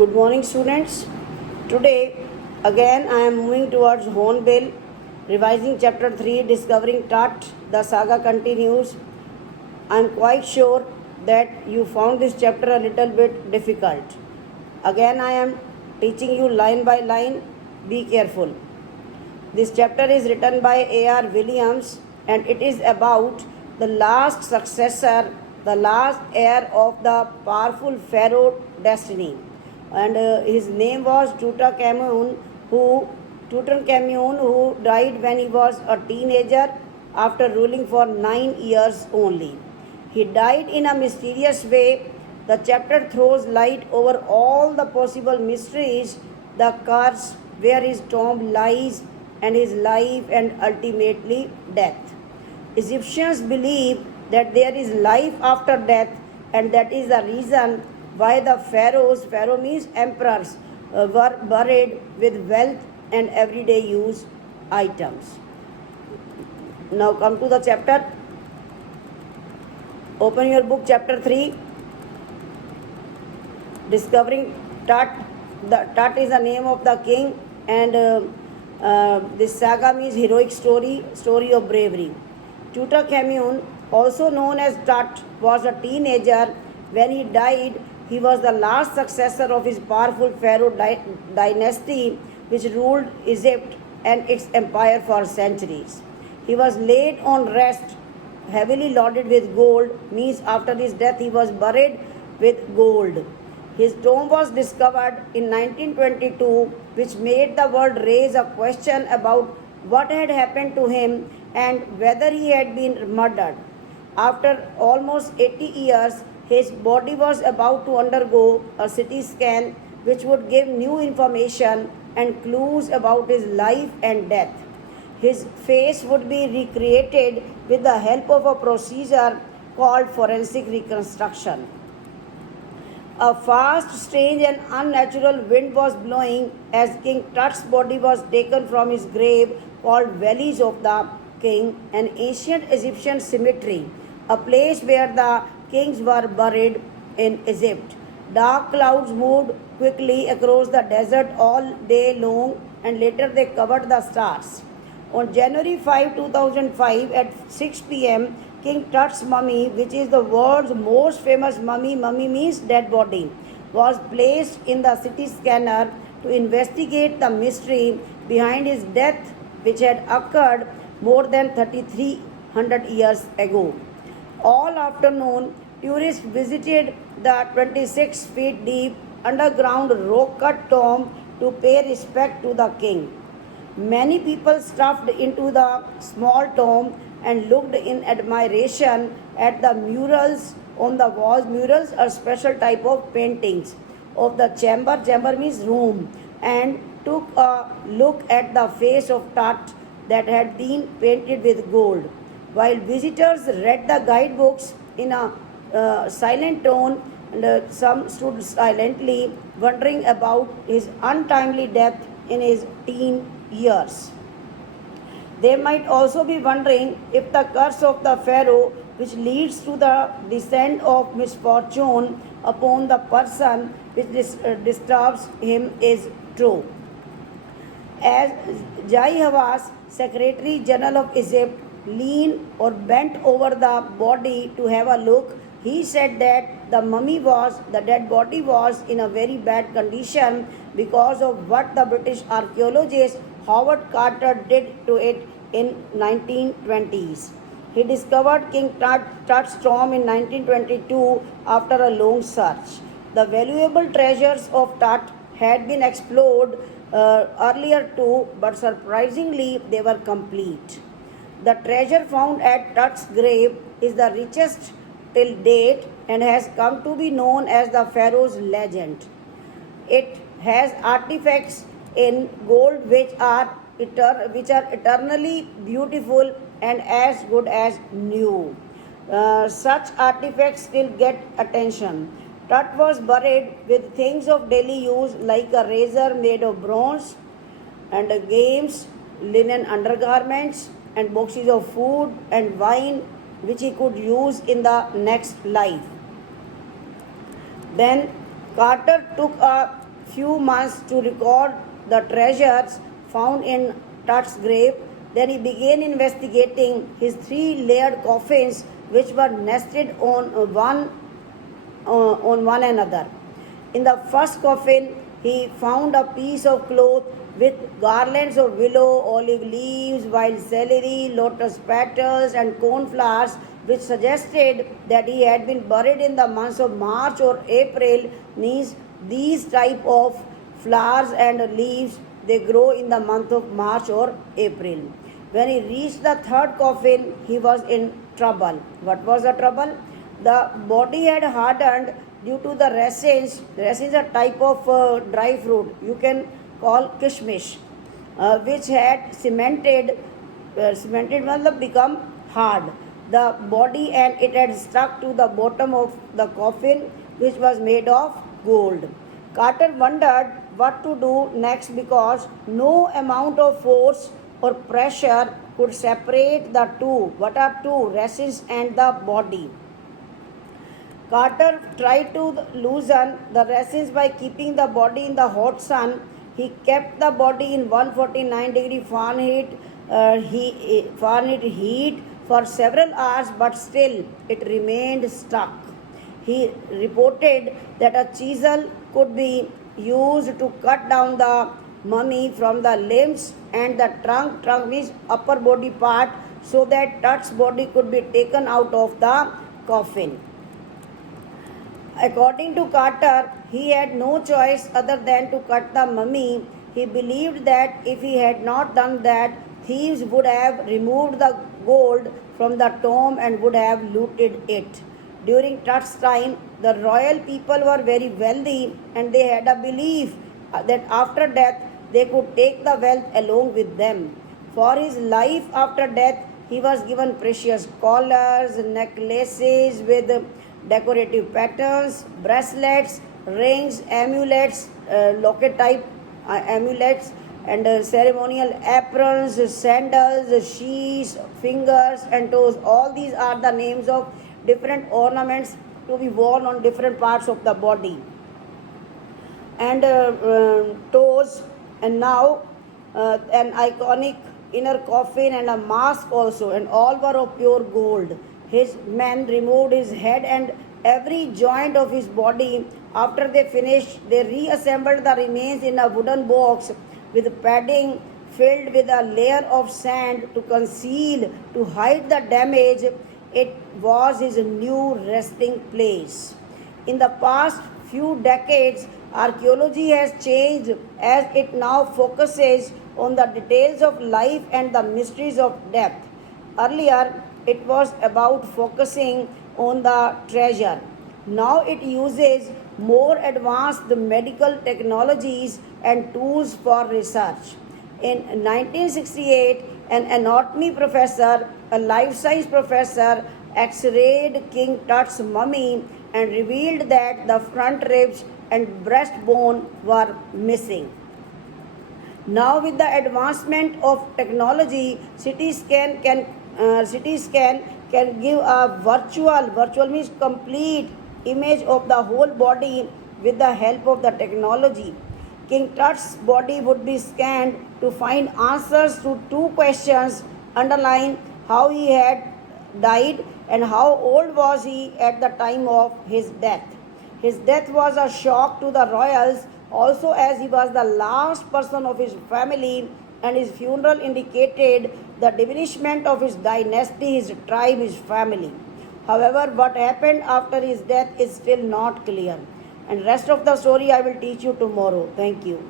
Good morning, students. Today, again, I am moving towards Hornbill, revising chapter 3, discovering Tut. The saga continues. I am quite sure that you found this chapter a little bit difficult. Again, I am teaching you line by line. Be careful. This chapter is written by A.R. Williams and it is about the last successor, the last heir of the powerful pharaoh Destiny. And his name was Tutankhamun, who died when he was a teenager after ruling for 9 years only. He died in a mysterious way. The chapter throws light over all the possible mysteries, the curse, where his tomb lies, and his life and ultimately death. Egyptians believe that there is life after death, and that is the reason why the pharaoh means emperors, were buried with wealth and everyday use items. Now come to the chapter. Open your book, chapter 3, discovering Tut. Tut is the name of the king, and this saga means heroic story of bravery. Tutankhamun, also known as Tut, was a teenager when he died. He was the last successor of his powerful pharaoh dynasty, which ruled Egypt and its empire for centuries. He was laid on rest, heavily loaded with gold, means after his death he was buried with gold. His tomb was discovered in 1922, which made the world raise a question about what had happened to him and whether he had been murdered. After almost 80 years, his body was about to undergo a CT scan, which would give new information and clues about his life and death. His face would be recreated with the help of a procedure called forensic reconstruction. A fast, strange, and unnatural wind was blowing as King Tut's body was taken from his grave called Valleys of the King, an ancient Egyptian cemetery, a place where the kings were buried in Egypt. Dark clouds moved quickly across the desert all day long, and later they covered the stars. On January 5, 2005 at 6 p.m., King Tut's mummy, which is the world's most famous mummy means dead body, was placed in the CT scanner to investigate the mystery behind his death, which had occurred more than 3,300 years ago. All afternoon, tourists visited the 26 feet deep underground rock-cut tomb to pay respect to the king. Many people stuffed into the small tomb and looked in admiration at the murals on the walls. Murals are special type of paintings of the chamber. Chamber means room, and took a look at the face of Tut that had been painted with gold. While visitors read the guidebooks in a silent tone, and some stood silently wondering about his untimely death in his teen years. They might also be wondering if the curse of the pharaoh, which leads to the descent of misfortune upon the person which disturbs him, is true. As Jai Hawass, Secretary General of Egypt, leaned or bent over the body to have a look, he said that the dead body was in a very bad condition because of what the British archaeologist Howard Carter did to it in 1920s. He discovered King Tut's tomb in 1922 after a long search. The valuable treasures of Tut had been explored earlier too, but surprisingly they were complete. The treasure found at Tut's grave is the richest till date and has come to be known as the Pharaoh's legend. It has artifacts in gold which are eternally beautiful and as good as new. Such artifacts still get attention. Tut was buried with things of daily use like a razor made of bronze, and games, linen undergarments, and boxes of food and wine which he could use in the next life. Then Carter took a few months to record the treasures found in Tut's grave. Then he began investigating his 3 layered coffins, which were nested on one another. In the first coffin, he found a piece of cloth with garlands of willow, olive leaves, wild celery, lotus petals, and cornflowers, which suggested that he had been buried in the months of March or April. Means these type of flowers and leaves, they grow in the month of March or April. When he reached the third coffin, he was in trouble. What was the trouble? The body had hardened due to the resins. Resins are type of dry fruit. You can call kishmish, which had cemented matlab become hard. The body, and it had stuck to the bottom of the coffin, which was made of gold. Carter wondered what to do next because no amount of force or pressure could separate the two. What are two? Resins and the body. Carter tried to loosen the resins by keeping the body in the hot sun. He kept the body in 149 Fahrenheit heat for several hours, but still it remained stuck. He reported that a chisel could be used to cut down the mummy from the limbs and the trunk means upper body part, so that Tut's body could be taken out of the coffin. According to Carter, he had no choice other than to cut the mummy. He believed that if he had not done that, thieves would have removed the gold from the tomb and would have looted it. During Tut's time, the royal people were very wealthy, and they had a belief that after death they could take the wealth along with them. For his life after death, he was given precious collars, necklaces with decorative patterns, bracelets, rings, amulets, locket type amulets, and ceremonial aprons, sandals, sheaths, fingers, and toes. All these are the names of different ornaments to be worn on different parts of the body and toes. And now an iconic inner coffin and a mask also, and all were of pure gold. His men removed his head and every joint of his body. After they finished, they reassembled the remains in a wooden box with padding filled with a layer of sand to conceal, to hide the damage. It was his new resting place. In the past few decades, archaeology has changed as it now focuses on the details of life and the mysteries of death. Earlier, it was about focusing on the treasure. Now it uses more advanced medical technologies and tools for research. In 1968, an anatomy professor, a life science professor, x-rayed King Tut's mummy and revealed that the front ribs and breastbone were missing. Now, with the advancement of technology, CT scan can give a virtual means complete image of the whole body with the help of the technology. King Tut's body would be scanned to find answers to 2 questions underlying how he had died and how old was he at the time of his death. His death was a shock to the royals also, as he was the last person of his family, and his funeral indicated the diminishment of his dynasty, his tribe, his family. However, what happened after his death is still not clear. And rest of the story I will teach you tomorrow. Thank you.